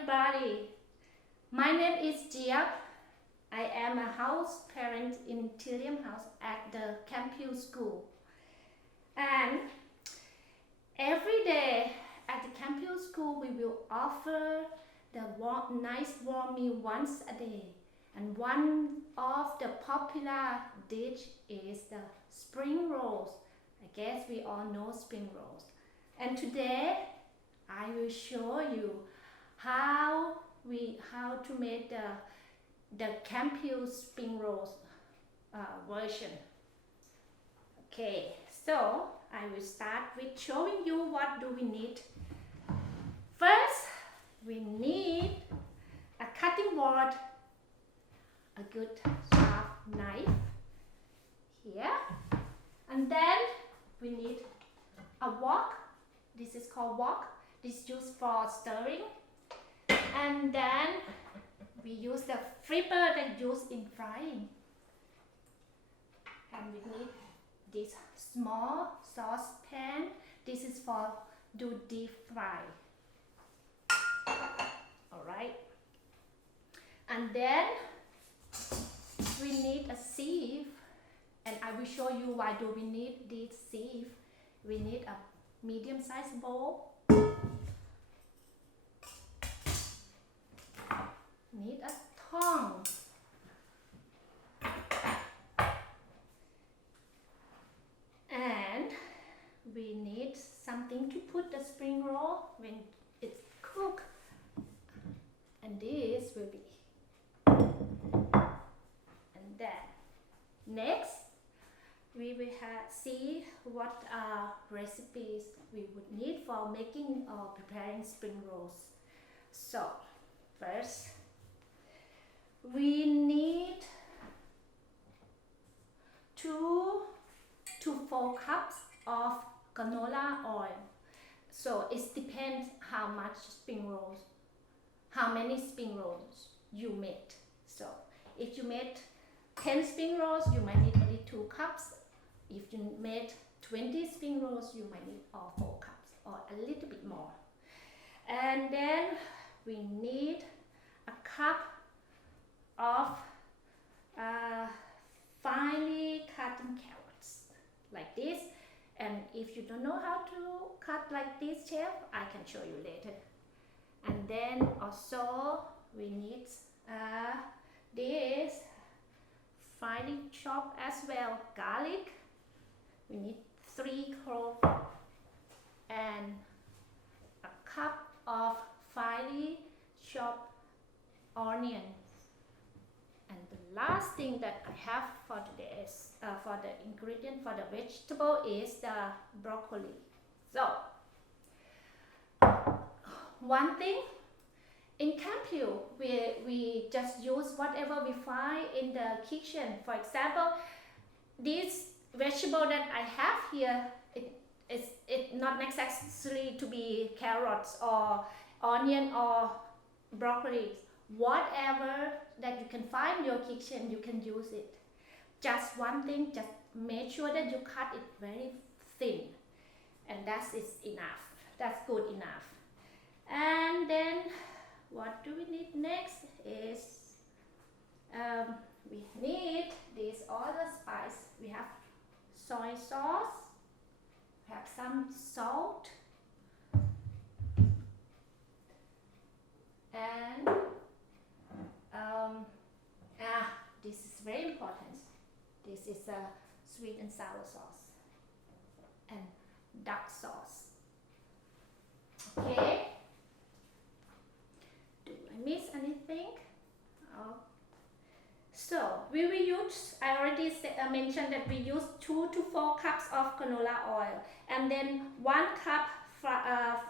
everybody. My name is Jiap. I am a house parent in Tillium House at the Camphill School. And every day at the Camphill School, we will offer the nice warm meal once a day. And one of the popular dish is the spring rolls. I guess we all know spring rolls. And today I will show you how to make the Camphill spring rolls version. Okay, so I will start with showing you what do we need. First, we need a cutting board, a good sharp knife here, and then we need a wok. This is called wok. This is used for stirring. And then we use the flipper that used in frying. And we need this small saucepan. This is for do deep fry. Alright. And then we need a sieve. And I will show you why do we need this sieve. We need a medium-sized bowl. Need a tongue. And we need something to put the spring roll when it's cooked. And this will be. And then next we will see what recipes we would need for making or preparing spring rolls. So first we need 2 to 4 cups of canola oil. So it depends how much spring rolls, how many spring rolls you made. So if you made 10 spring rolls, you might need only 2 cups. If you made 20 spring rolls, you might need all 4 cups or a little bit more. And then we need a cup of finely cut carrots like this. And if you don't know how to cut like this, chef, I can show you later. And then also we need this finely chopped as well garlic. We need 3 cloves and a cup of finely chopped onion. And the last thing that I have for today is for the ingredient for the vegetable is the broccoli. So one thing in Camphill, we just use whatever we find in the kitchen. For example, this vegetable that I have here, it's not necessarily to be carrots or onion or broccoli. Whatever that you can find in your kitchen, you can use it. Just one thing, just make sure that you cut it very thin, and that is enough. That's good enough. And then what do we need next is we need this other spice. We have soy sauce, we have some salt, and this is very important. This is a sweet and sour sauce and dark sauce. Okay. Do I miss anything? Oh. So we will use, I already mentioned that we use 2 to 4 cups of canola oil, and then 1 cup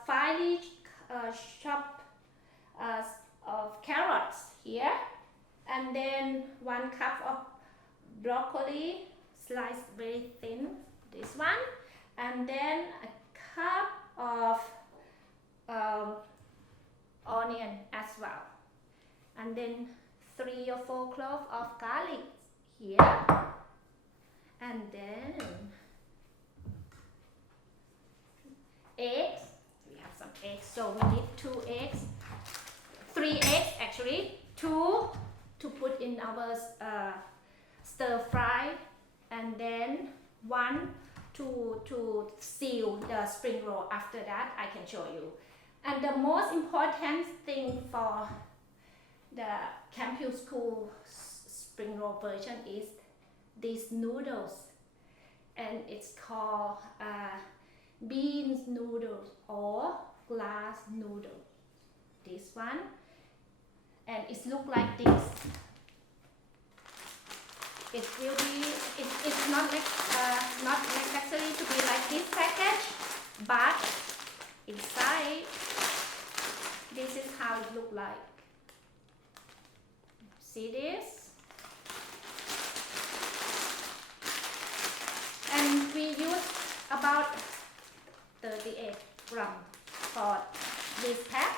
finely chopped of carrots here, and then 1 cup of broccoli sliced very thin, this one, and then a cup of onion as well, and then 3 or 4 cloves of garlic here, and then eggs. We have some eggs, so we need 2 eggs. actually two to put in our stir fry, and then one to seal the spring roll. After that I can show you. And the most important thing for the Camphill School spring roll version is these noodles, and it's called beans noodles or glass noodle. This one, and it look like this. It will be, it's not necessary to be like this package, but inside this is how it look like. See this? And we use about 38 grams for this pack.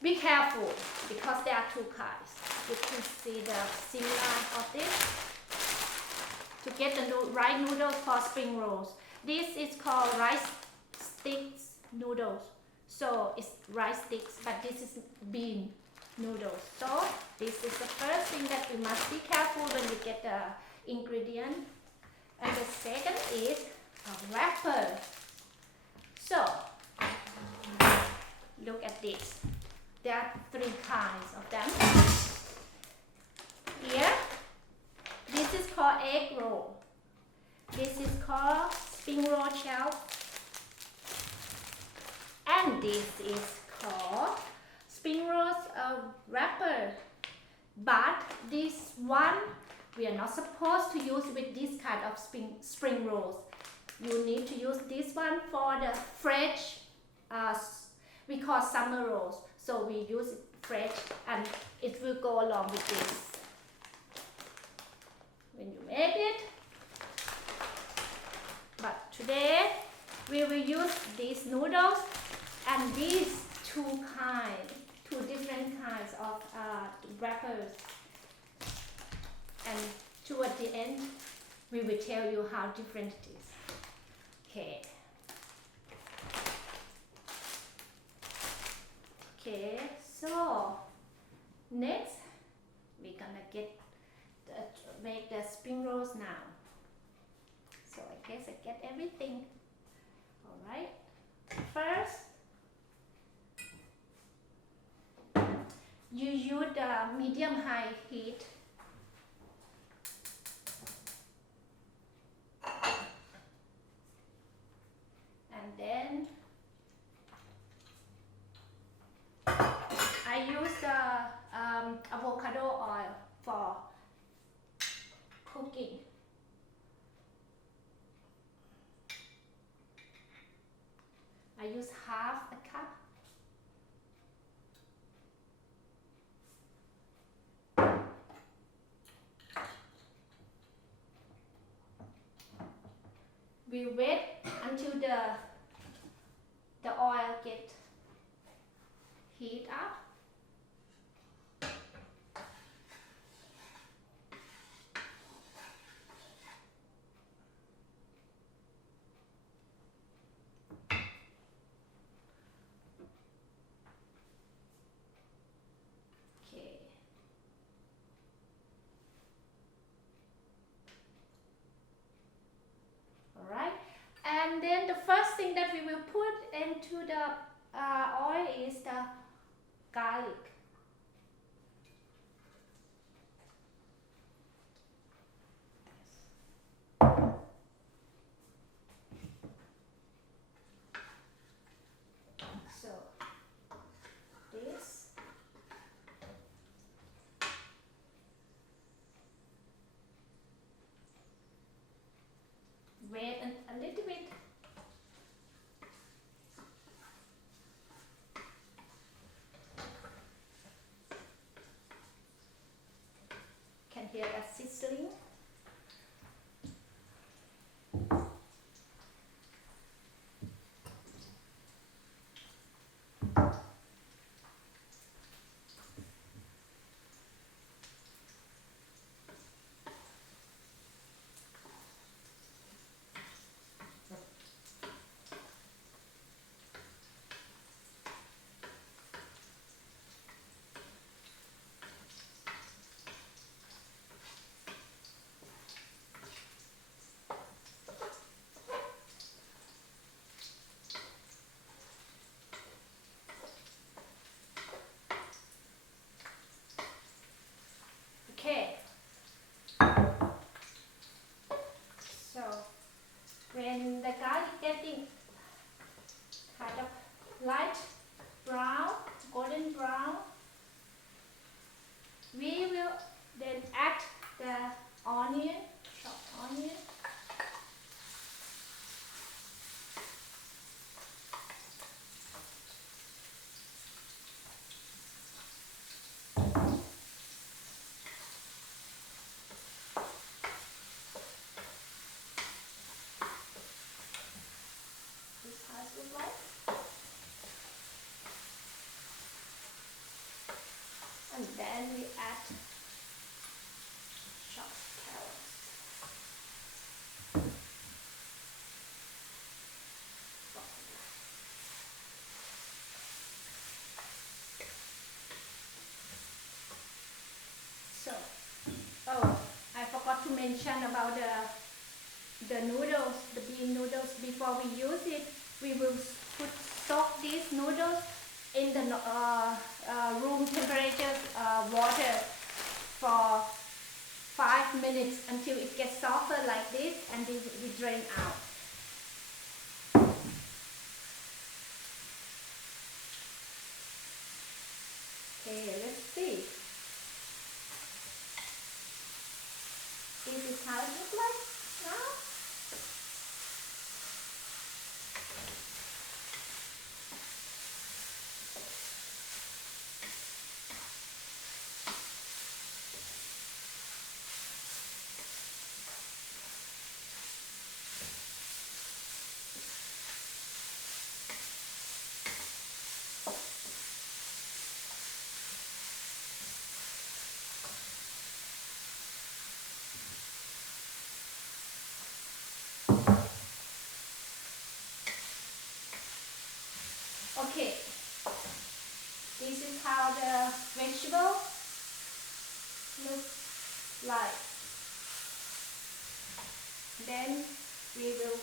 Be careful because there are two kinds. You can see the similar of this. To get the right noodles for spring rolls. This is called rice sticks noodles. So it's rice sticks, but this is bean noodles. So this is the first thing that you must be careful when you get the ingredient. And the second is a wrapper. So look at this. There are three kinds of them. Here, this is called egg roll. This is called spring roll shell. And this is called spring rolls wrapper. But this one, we are not supposed to use with this kind of spring rolls. You need to use this one for the fresh, we call summer rolls. So we use it fresh, and it will go along with this. When you make it. But today we will use these noodles and these two different kinds of wrappers. And toward the end, we will tell you how different it is. Okay. Okay, so next we're gonna make the spring rolls now. So I guess I get everything. Alright. First, you use the medium-high heat. And then I use the avocado oil for cooking. I use half a cup. We wait until the oil get heat up. Okay. All right. And then the first thing that we will put into the oil is the garlic. So this. Wait a little bit. Can hear that sizzling. light brown, golden brown. We will then add the onion, chopped onion. This has look like. And then we add chopped carrots. So, oh, I forgot to mention about the noodles, the bean noodles. Before we use it, we will soak these noodles in the room temperature water for 5 minutes until it gets softer like this, and then we drain out. Okay, let's see. This is how it looks like now. Okay, this is how the vegetable looks like. Then we will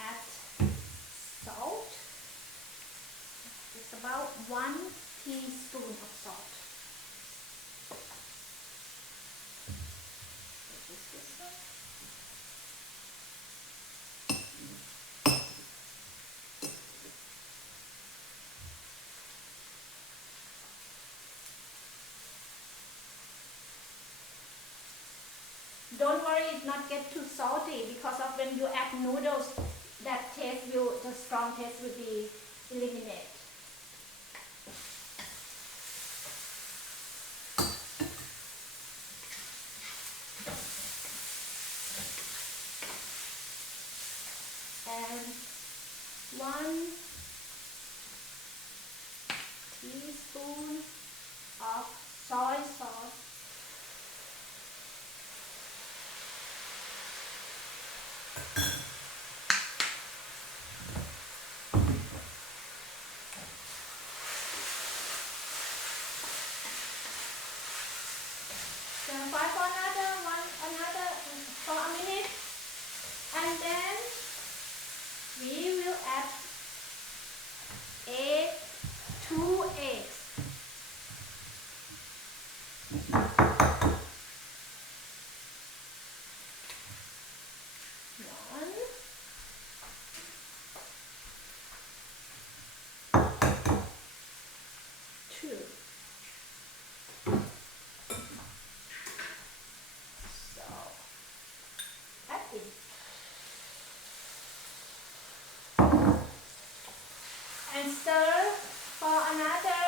add salt. It's about 1 teaspoon of salt. This one. Don't worry, it not get too salty, because of when you add noodles, that taste will, the strong taste will be eliminated. And 1 teaspoon of soy sauce. Stir fry for for a minute, and then we will add 2 eggs. One, 2. So add it. And stir for another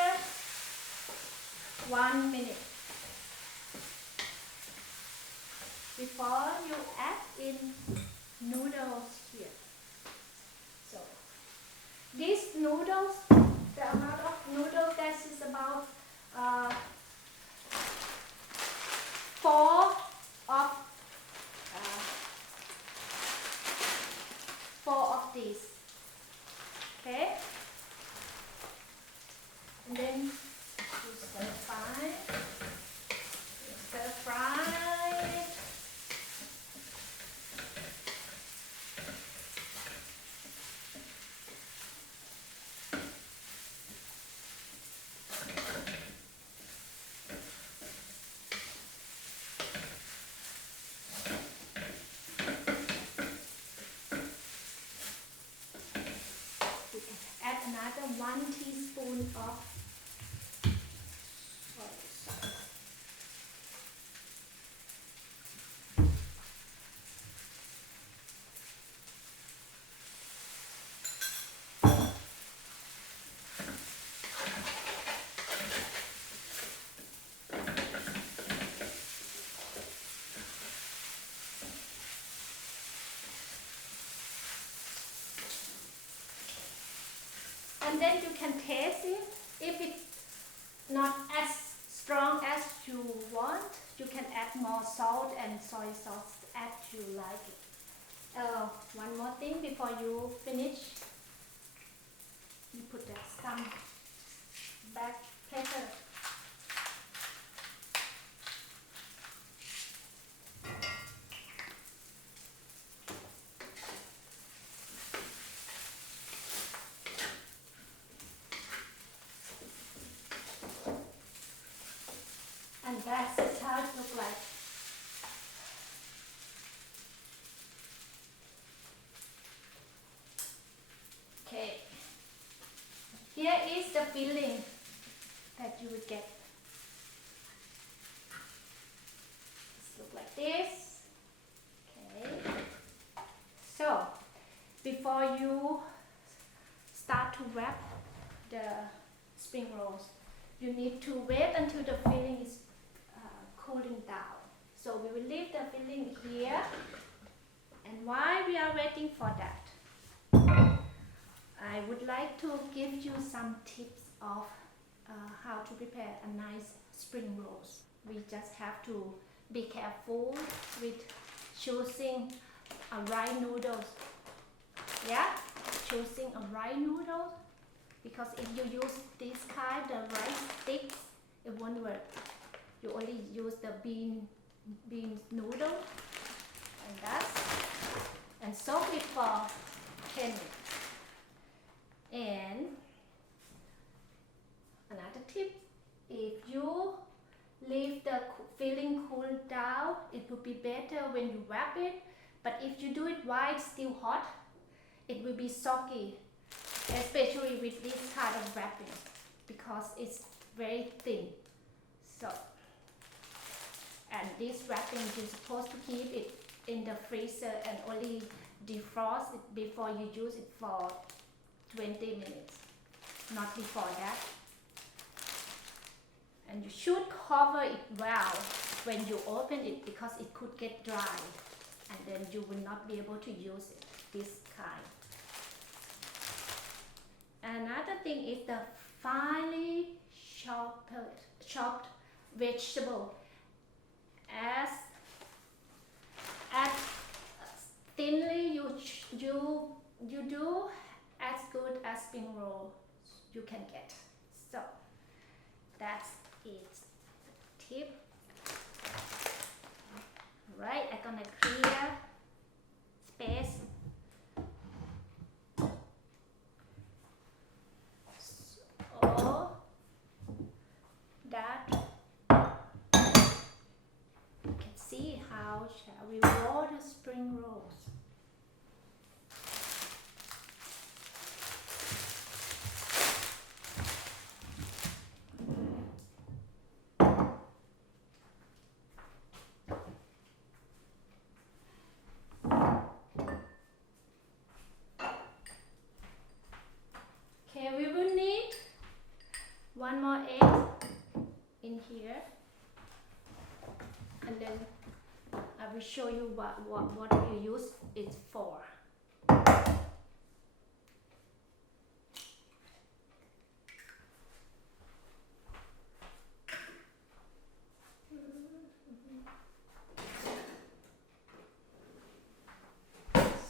1 minute before you add in noodles here. So these noodles, the amount of noodles that is about 4 of these. Okay, and then you stir fry. Stir fry. 1 teaspoon of soy sauce. And then you can taste it. If it's not as strong as you want, you can add more salt and soy sauce as you like it. One more thing before you finish, you put some black pepper. And that's how it looks like. Okay. Here is the filling that you would get. It looks like this. Okay. So, before you start to wrap the spring rolls, you need to wait until the filling is cooling down. So we will leave the filling here, and while we are waiting for that, I would like to give you some tips of how to prepare a nice spring rolls. We just have to be careful with choosing a right noodles. Yeah, choosing a right noodle, because if you use this kind of rice sticks, it won't work. You only use the bean noodle, and soak it for 10 minutes. And another tip, if you leave the filling cool down, it would be better when you wrap it. But if you do it while it's still hot, it will be soggy, especially with this kind of wrapping, because it's very thin. So, and this wrapping, you're supposed to keep it in the freezer and only defrost it before you use it for 20 minutes, not before that. And you should cover it well when you open it, because it could get dry and then you will not be able to use it, this kind. Another thing is the finely chopped vegetable. As thinly you do, as good as spring roll you can get. So that's it. Tip. Right, I'm gonna clear space. So that you can see how shall we roll the spring rolls. Okay, we will need one more egg in here, and then I will show you what you use it for.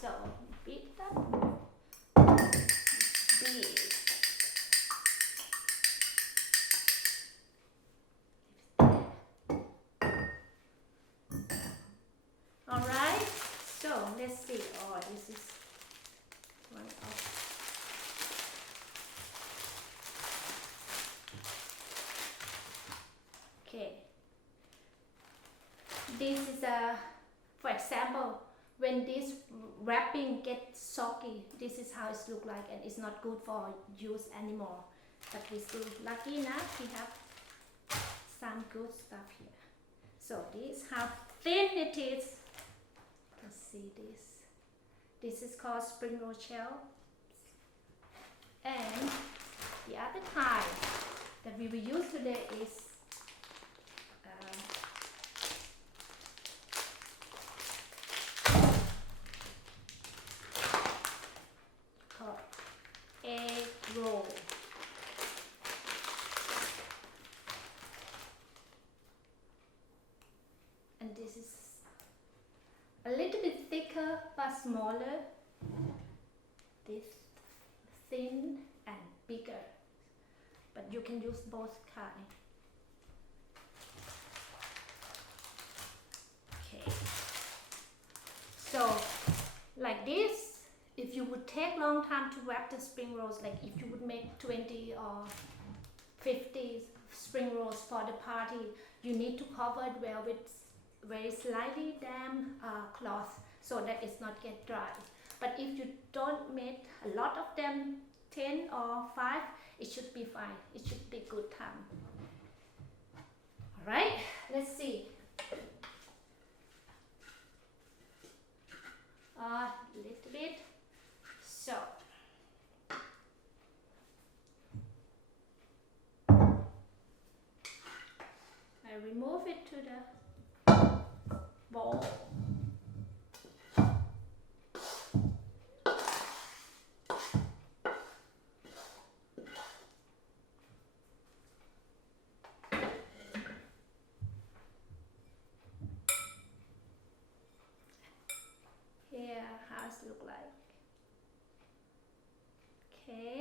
So beat up. Beat. Alright, so let's see. Oh, this is one of. Okay. This is for example, when this wrapping gets soggy, this is how it looks like, and it's not good for use anymore. But we still lucky enough we have some good stuff here. So this is how thin it is. Let's see this. This is called spring roll shell. And the other kind that we will use today is called egg roll. And this is a little bit thicker but smaller. This thin and bigger, but you can use both kind. Okay, so like this, if you would take long time to wrap the spring rolls, like if you would make 20 or 50 spring rolls for the party, you need to cover it well with very slightly damp cloth so that it's not get dry. But if you don't make a lot of them, 10 or 5, it should be fine. It should be good time. Alright, let's see. A little bit. So, I remove it to the bowl. Here, how it look like. Okay.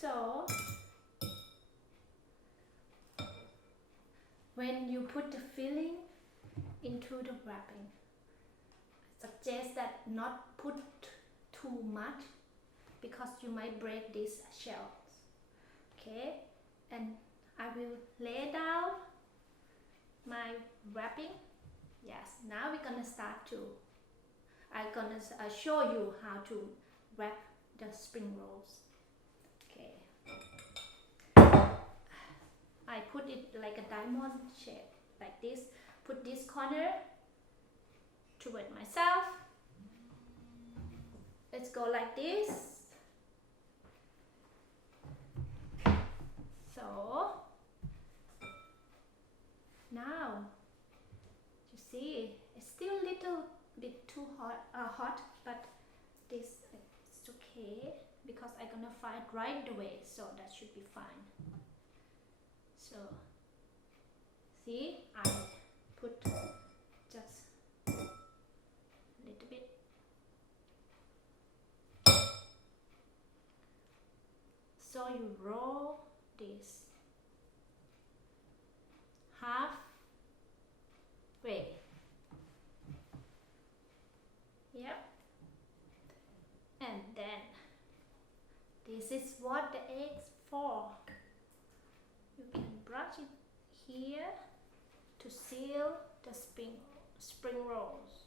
So, when you put the filling into the wrapping, I suggest that not put too much because you might break these shells. Okay, and I will lay down my wrapping. Yes, now we're gonna start to, I'm gonna show you how to wrap the spring rolls. Okay, I put it like a diamond shape, like this. Put this corner toward myself. Let's go like this. So now you see it's still a little bit too hot, but this is okay because I'm gonna fry it right away, so that should be fine. So see, I put just a little bit. So you roll this half way. Yep. And then this is what the eggs for. You can brush it here to seal the spring rolls.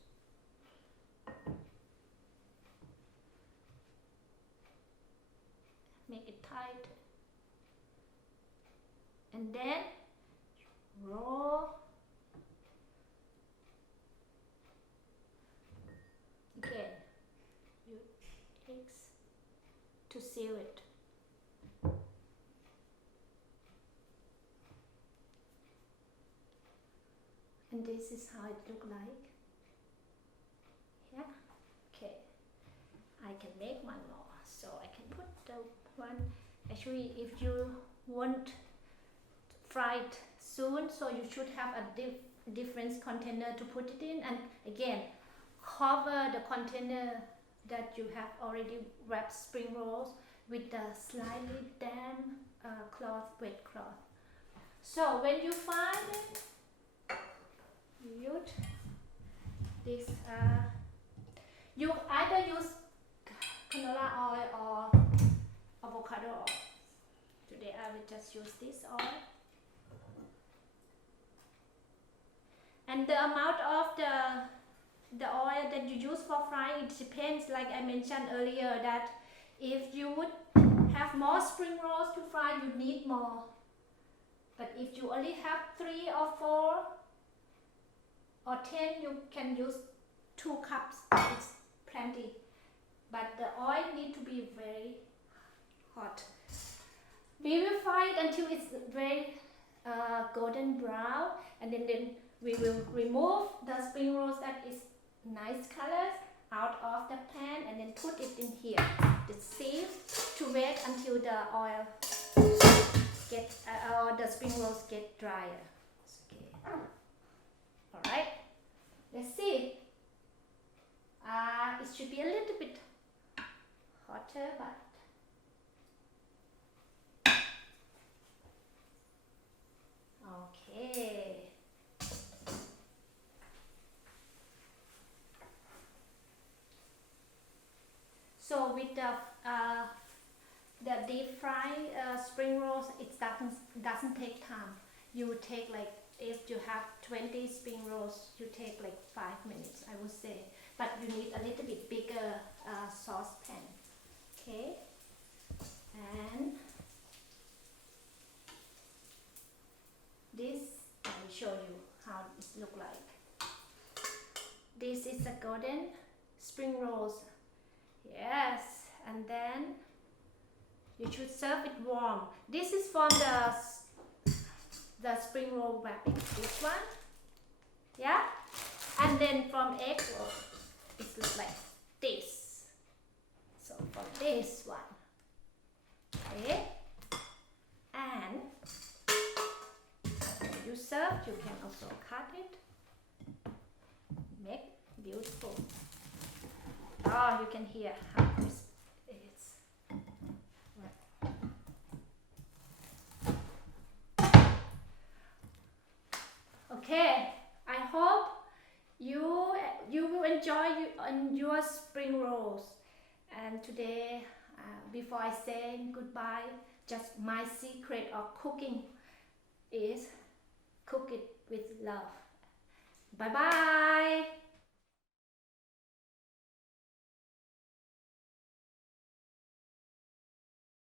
Make it tight. And then roll. Again, you eggs to seal it. And this is how it look like. Yeah, okay. I can make one more, so I can put the one. Actually, if you want fry it soon, so you should have a different container to put it in. And again, cover the container that you have already wrapped spring rolls with the slightly damp cloth, wet cloth. So when you find it, you use this. You either use canola oil or avocado oil. Today I will just use this oil. And the amount of the oil that you use for frying, it depends, like I mentioned earlier, that if you would have more spring rolls to fry, you need more. But if you only have 3 or 4 or 10, you can use 2 cups. It's plenty. But the oil need to be very hot. We will fry it until it's very golden brown, and then we will remove the spring rolls that is nice colors out of the pan, and then put it in here, the sieve, to wait until the oil get or the spring rolls get drier. Okay. All right. Let's see. It should be a little bit hotter, but okay. So with the deep fry spring rolls, it doesn't take time. You would take, like, if you have 20 spring rolls, you take like 5 minutes, I would say. But you need a little bit bigger saucepan. Okay, and this, I will show you how it look like. This is a golden spring rolls. Yes, and then you should serve it warm. This is from the spring roll wrapping. This one, yeah, and then from egg roll, it looks like this. So for this one, okay, and when you serve, you can also cut it. Make beautiful. Oh, you can hear how crisp it is. Okay, I hope you will enjoy your spring rolls. And today, before I say goodbye, just my secret of cooking is cook it with love. Bye bye.